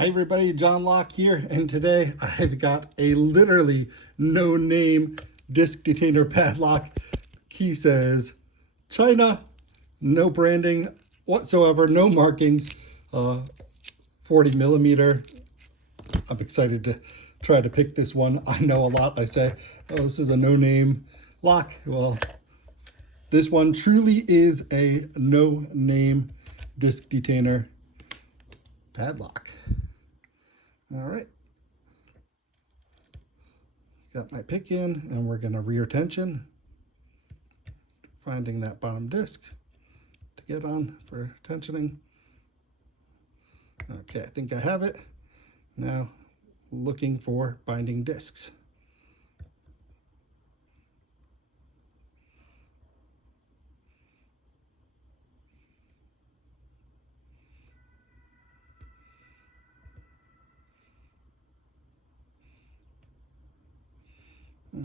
Hi everybody, John Locke here, and today I've got a literally no-name disc detainer padlock. Key says China, no branding whatsoever, no markings, 40 millimeter. I'm excited to try to pick this one. I know a lot, I say, oh, this is a no-name lock. Well, this one truly is a no-name disc detainer padlock. All right, got my pick in, and we're going to rear tension, finding that bottom disc to get on for tensioning. Okay, I think I have it. Now looking for binding discs.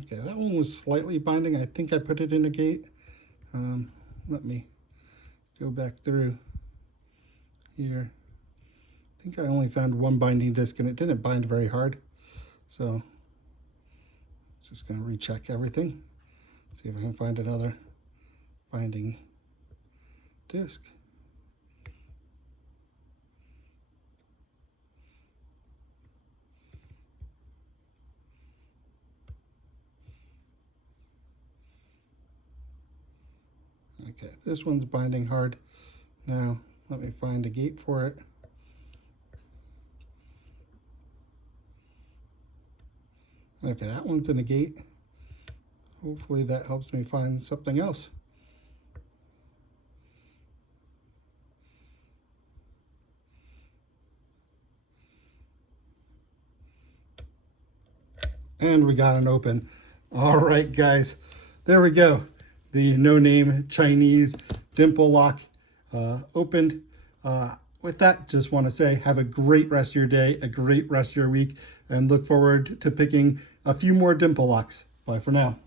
Okay, that one was slightly binding. I think I put it in a gate. Let me go back through here. I think I only found one binding disc and it didn't bind very hard. So just going to recheck everything, see if I can find another binding disc. Okay, this one's binding hard. Now let me find a gate for it. Okay, that one's in a gate. Hopefully that helps me find something else. And we got an open. All right, guys, there we go. The no-name Chinese dimple lock opened. With that, just want to say have a great rest of your day, a great rest of your week, and look forward to picking a few more dimple locks. Bye for now.